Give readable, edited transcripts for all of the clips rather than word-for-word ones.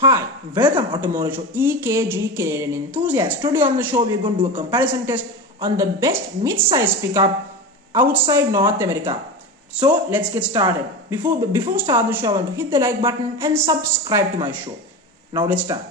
Hi, welcome Automotive Show EKG Canadian Enthusiast. Today on the show we are going to do a comparison test on the best mid-size pickup outside North America. So let's get started. Before starting the show, I want to hit the like button and subscribe to my show. Now let's start.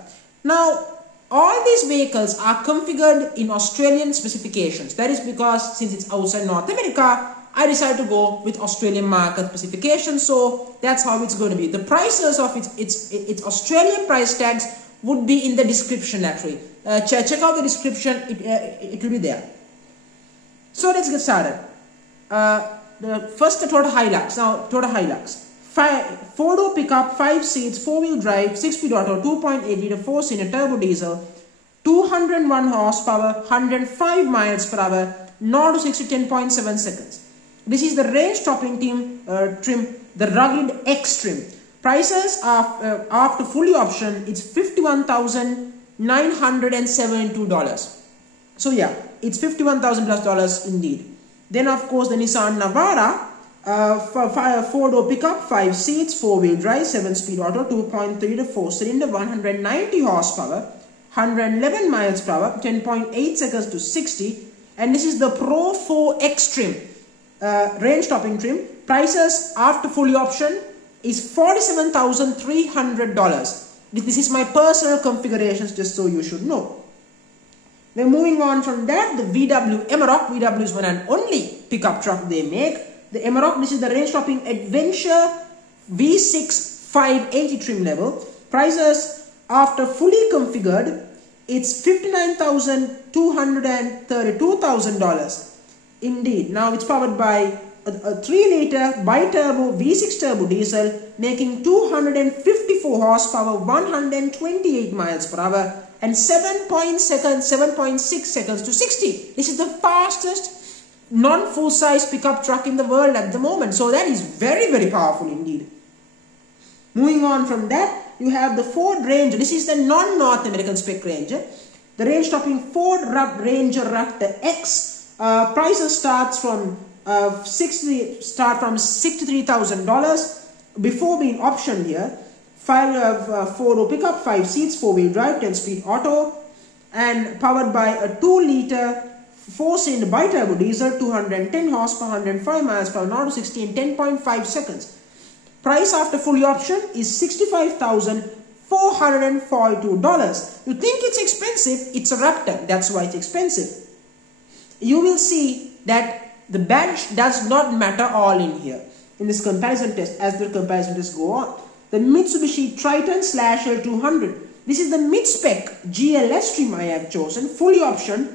Now all these vehicles are configured in Australian specifications. That is because since it's outside North America, I decided to go with Australian market specifications, so that's how it's going to be. The prices of its Australian price tags would be in the description actually. Check out the description, it will be there. So let's get started. First the Toyota Hilux. Now Toyota Hilux. 4-door pickup, 5 seats, 4-wheel drive, 6-speed auto, 2.8 liter 4-cylinder turbo diesel, 201 horsepower, 105 miles per hour, 0 to 60 10.7 seconds. This is the range topping trim, the rugged X trim. Prices are after fully optioned, it's $51,972. So yeah, it's $51,000 plus indeed. Then of course the Nissan Navara, 4-door pickup, 5 seats, 4-wheel drive, 7-speed auto, 2.3 to 4-cylinder, 190 horsepower, 111 miles per hour, 10.8 seconds to 60. And this is the Pro 4X trim. Range topping trim. Prices after fully option is $47,300. This is my personal configurations, just so you should know. Then moving on from that, the VW Amarok. VW is one and only pickup truck they make. The Amarok, this is the range topping Adventure V6 580 trim level. Prices after fully configured, it's $59,232,000. Indeed. Now it's powered by a 3-liter bi-turbo V6 turbo diesel, making 254 horsepower, 128 miles per hour, and 7.6 seconds to 60. This is the fastest non-full size pickup truck in the world at the moment. So that is very, very powerful indeed. Moving on from that, you have the Ford Ranger. This is the non-North American spec Ranger. The range topping Ford Ranger Raptor X. Prices start from $63,000 before being optioned here. 4-door pickup, 5 seats, 4-wheel drive, 10-speed auto, and powered by a 2-liter 4-cylinder bi-turbo diesel, 210 horsepower, 105 miles per hour, 0 to 60 in 10.5 seconds. Price after fully option is $65,442. You think it's expensive? It's a Raptor. That's why it's expensive. You will see that the badge does not matter all in here in this comparison test as the comparison tests go on. The Mitsubishi Triton /L200. This is the mid-spec GLS trim I have chosen, fully optioned.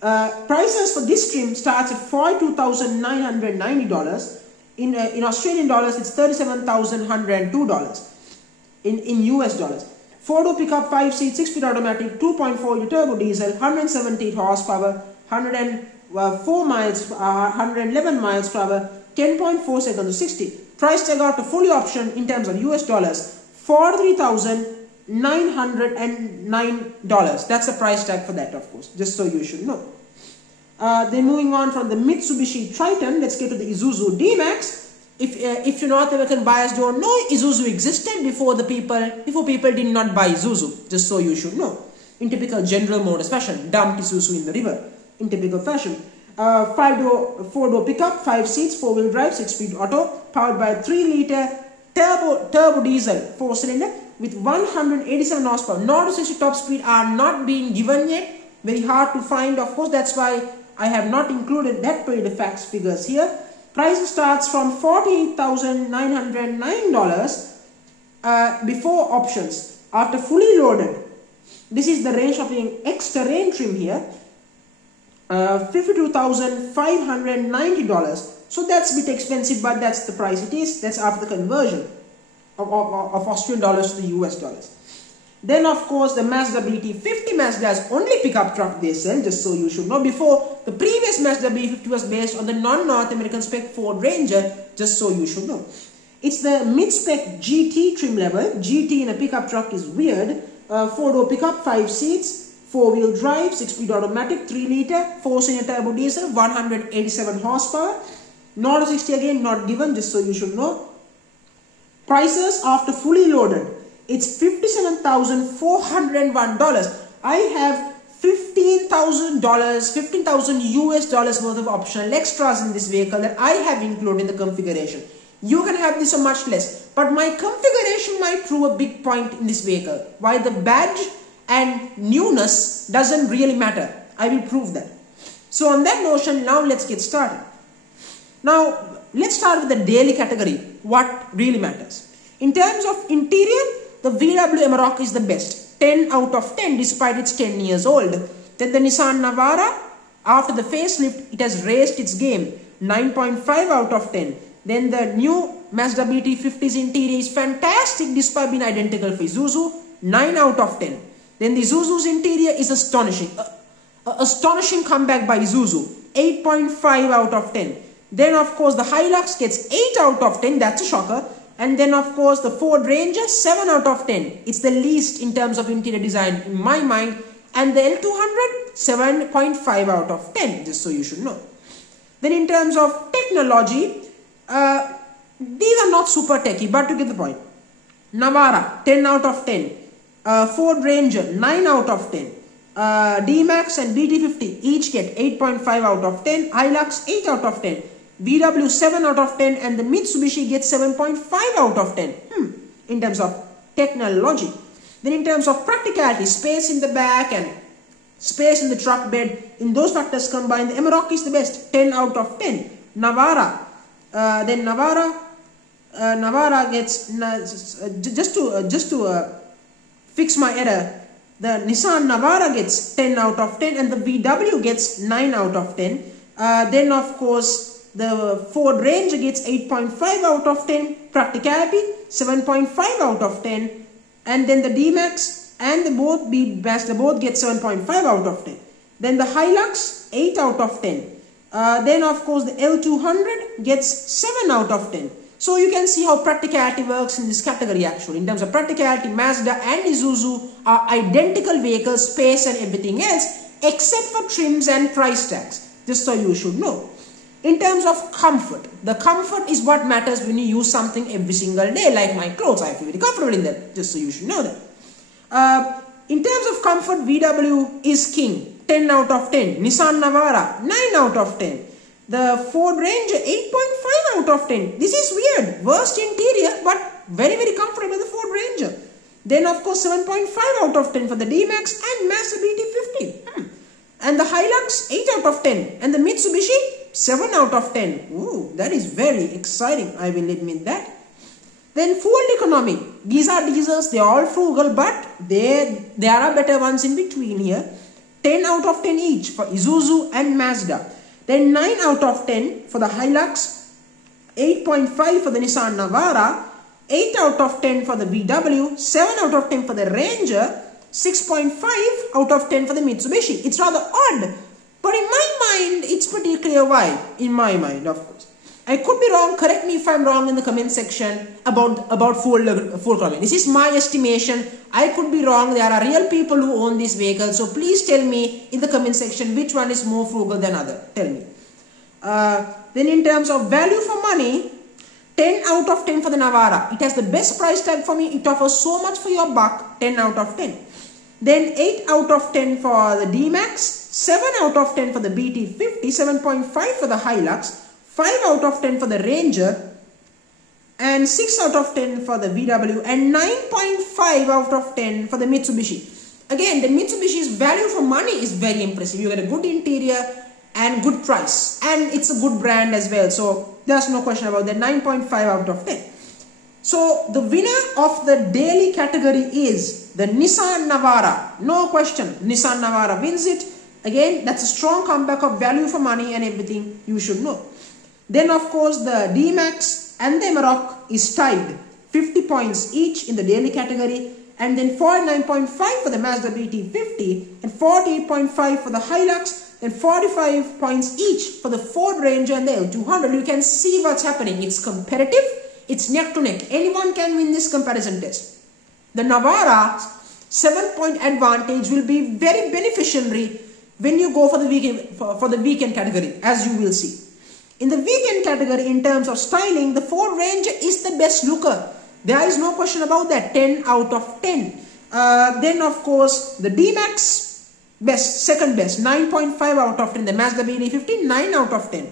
Prices for this trim starts at $42,990. In Australian dollars, it's $37,102 in US dollars. 4-door pickup, 5 seats, 6-speed automatic, 2.4 liter turbo diesel, 178 horsepower, 104 miles, 111 miles per hour, 10.4 seconds to 60. Price tag out to fully option in terms of US dollars, $43,909. That's the price tag for that, of course, just so you should know. Then moving on from the Mitsubishi Triton, let's get to the Isuzu D-Max. If you North American buyers don't know, Isuzu existed before people did not buy Isuzu, just so you should know. In typical General Motors fashion, dumped Isuzu in the river, in typical fashion. 4-door pickup, 5 seats, 4-wheel drive, 6-speed auto, powered by a 3-liter turbo diesel 4-cylinder with 187 horsepower. 0 to 60 top speed are not being given yet. Very hard to find, of course. That's why I have not included that to the facts figures here. Price starts from $48,909 before options. After fully loaded, this is the range of the X terrain trim here. $52,590. So that's a bit expensive, but that's the price it is. That's after the conversion of Australian dollars to the US dollars. Then of course the Mazda BT50. Mazda's only pickup truck they sell, just so you should know. Before, the previous Mazda B50 was based on the non-North American spec Ford Ranger, just so you should know. It's the mid-spec GT trim level. GT in a pickup truck is weird. 4-door pickup, 5 seats, 4-wheel drive, 6-speed automatic, 3-liter 4-cylinder turbo diesel, 187 horsepower. 0 to 60 again not given, just so you should know. Prices after fully loaded it's $57,401. I have $15,000, 15,000 US dollars worth of optional extras in this vehicle that I have included in the configuration. You can have this for much less, but my configuration might prove a big point in this vehicle. Why the badge and newness doesn't really matter. I will prove that. So on that notion, now let's get started. Now let's start with the daily category, what really matters. In terms of interior, the VW Amarok is the best, 10 out of 10 despite it's 10 years old. Then the Nissan Navara, after the facelift, it has raised its game, 9.5 out of 10. Then the new Mazda BT50's interior is fantastic despite being identical for Isuzu, 9 out of 10. Then the Isuzu's interior is astonishing. Astonishing comeback by Isuzu, 8.5 out of 10. Then of course the Hilux gets 8 out of 10, that's a shocker. And then of course the Ford Ranger, 7 out of 10. It's the least in terms of interior design in my mind. And the L200, 7.5 out of 10, just so you should know. Then in terms of technology, these are not super techy, but to get the point. Navara, 10 out of 10. Ford Ranger, 9 out of 10. D-Max and BT50 each get 8.5 out of 10. Hilux, 8 out of 10. VW, 7 out of 10. And the Mitsubishi gets 7.5 out of 10. In terms of technology. Then in terms of practicality, space in the back and space in the truck bed, in those factors combined, the Amarok is the best, 10 out of 10. Navara, then Navara gets, just to fix my error, the Nissan Navara gets 10 out of 10 and the VW gets 9 out of 10. Then of course the Ford Ranger gets 8.5 out of 10. Practicality, 7.5 out of 10. And then the D-Max and the both Mazda both get 7.5 out of 10. Then the Hilux, 8 out of 10. Then of course the L200 gets 7 out of 10. So you can see how practicality works in this category actually. In terms of practicality, Mazda and Isuzu are identical vehicles, space and everything else, except for trims and price tags. Just so you should know. In terms of comfort, the comfort is what matters when you use something every single day, like my clothes. I feel very comfortable in that, just so you should know that. In terms of comfort, VW is king, 10 out of 10. Nissan Navara, 9 out of 10. The Ford Ranger, 8.5 out of 10. This is weird. Worst interior, but very, very comfortable, the Ford Ranger. Then, of course, 7.5 out of 10 for the D-Max and Mazda BT50. And the Hilux, 8 out of 10. And the Mitsubishi, 7 out of 10. Ooh, that is very exciting. I will admit that. Then fuel economy. These are diesels. They are all frugal, but there are better ones in between here. 10 out of 10 each for Isuzu and Mazda. Then 9 out of 10 for the Hilux, 8.5 for the Nissan Navara, 8 out of 10 for the VW, 7 out of 10 for the Ranger, 6.5 out of 10 for the Mitsubishi. It's rather odd, but in my mind, it's pretty clear why. In my mind, of course. I could be wrong. Correct me if I'm wrong in the comment section about fuel economy. This is my estimation. I could be wrong. There are real people who own this vehicle. So please tell me in the comment section which one is more frugal than other. Tell me. Then in terms of value for money, 10 out of 10 for the Navara. It has the best price tag for me. It offers so much for your buck. 10 out of 10. Then 8 out of 10 for the D-Max. 7 out of 10 for the BT50. 7.5 for the Hilux. 5 out of 10 for the Ranger and 6 out of 10 for the VW and 9.5 out of 10 for the Mitsubishi. Again, the Mitsubishi's value for money is very impressive. You get a good interior and good price, and it's a good brand as well. So there's no question about that. 9.5 out of 10. So the winner of the daily category is the Nissan Navara. No question. Nissan Navara wins it. Again, that's a strong comeback of value for money and everything you should know. Then of course the D-Max and the Amarok is tied, 50 points each in the daily category, and then 49.5 for the Mazda BT50 and 48.5 for the Hilux, and 45 points each for the Ford Ranger and the L200. You can see what's happening. It's competitive, it's neck to neck. Anyone can win this comparison test. The Navara's 7-point advantage will be very beneficiary when you go for the weekend category, as you will see. In the weekend category, in terms of styling, the Ford Ranger is the best looker. There is no question about that. 10 out of 10. Then of course the D-Max, best, second best, 9.5 out of 10. The Mazda BD50, 9 out of 10.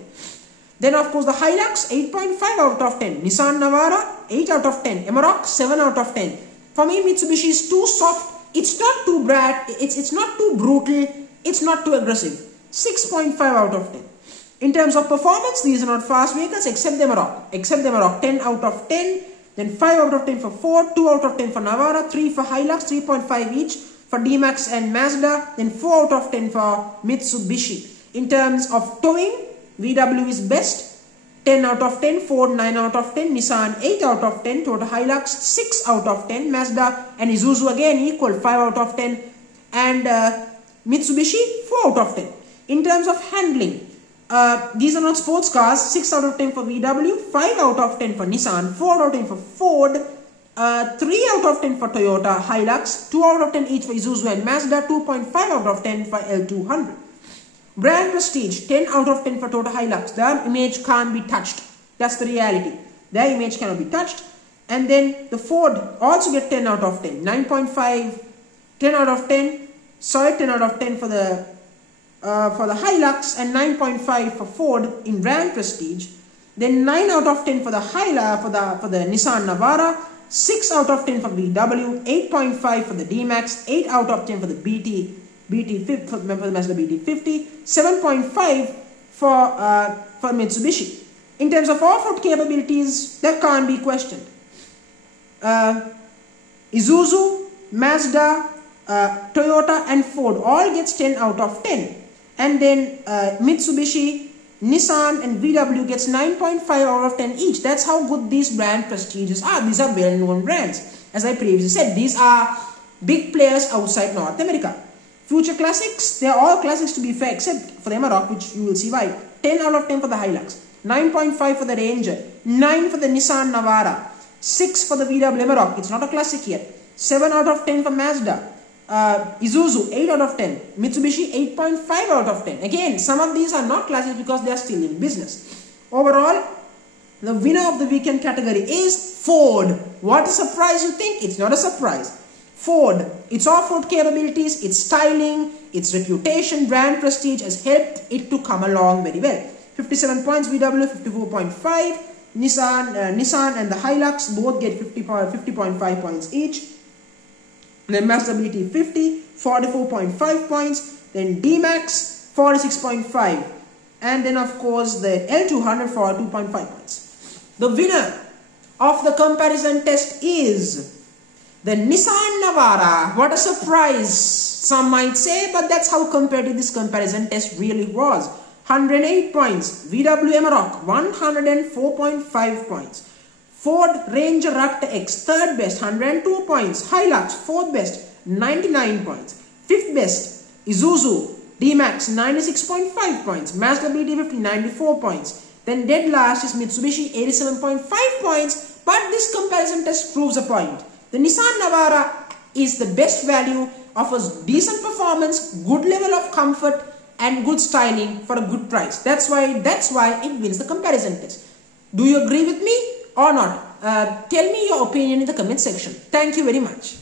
Then of course the Hilux, 8.5 out of 10. Nissan Navara, 8 out of 10. Amarok, 7 out of 10. For me, Mitsubishi is too soft. It's not too bad. It's not too brutal. It's not too aggressive. 6.5 out of 10. In terms of performance, these are not fast vehicles except the Amarok. 10 out of 10. Then 5 out of 10 for Ford, 2 out of 10 for Navara, 3 for Hilux, 3.5 each for D-Max and Mazda, then 4 out of 10 for Mitsubishi. In terms of towing, VW is best, 10 out of 10, Ford 9 out of 10, Nissan 8 out of 10, Toyota Hilux 6 out of 10, Mazda and Isuzu again equal 5 out of 10, and Mitsubishi 4 out of 10. In terms of handling, these are not sports cars. 6 out of 10 for VW, 5 out of 10 for Nissan, 4 out of 10 for Ford, 3 out of 10 for Toyota Hilux, 2 out of 10 each for Isuzu and Mazda, 2.5 out of 10 for L200. Brand prestige, 10 out of 10 for Toyota Hilux. Their image can't be touched. That's the reality. Their image cannot be touched. And then the Ford also get 10 out of 10. 9.5, 10 out of 10. Sorry, 10 out of 10 for the Hilux and 9.5 for Ford in brand prestige. Then 9 out of 10 for the Nissan Navara, 6 out of 10 for VW, 8.5 for the D-Max, 8 out of 10 for the BT50, for the Mazda BT50, 7.5 for Mitsubishi. In terms of off-road capabilities, that can't be questioned. Isuzu, Mazda, Toyota and Ford all gets 10 out of 10. And then Mitsubishi, Nissan and VW gets 9.5 out of 10 each. That's how good these brand prestiges are. These are well-known brands. As I previously said, these are big players outside North America. Future classics, they are all classics to be fair except for the Amarok, which you will see why. 10 out of 10 for the Hilux, 9.5 for the Ranger, 9 for the Nissan Navara, 6 for the VW Amarok. It's not a classic yet. 7 out of 10 for Mazda. Isuzu 8 out of 10, Mitsubishi 8.5 out of 10. Again, some of these are not classics because they are still in business. Overall, the winner of the weekend category is Ford. What a surprise you think? It's not a surprise. Ford, its off-road capabilities, its styling, its reputation, brand prestige has helped it to come along very well. 57 points, VW 54.5, Nissan and the Hilux both get 50.5 points each. Then Mazda BT50, 44.5 points. Then D-Max, 46.5. And then of course the L200 for 2.5 points. The winner of the comparison test is the Nissan Navara. What a surprise, some might say, but that's how competitive this comparison test really was. 108 points. VW Amarok, 104.5 points. Ford Ranger Raptor X, third best, 102 points. Hilux, fourth best, 99 points. Fifth best, Isuzu D-Max, 96.5 points. Mazda BT50, 94 points. Then dead last is Mitsubishi, 87.5 points. But this comparison test proves a point. The Nissan Navara is the best value, offers decent performance, good level of comfort and good styling for a good price. That's why it wins the comparison test. Do you agree with me or not? Tell me your opinion in the comment section. Thank you very much.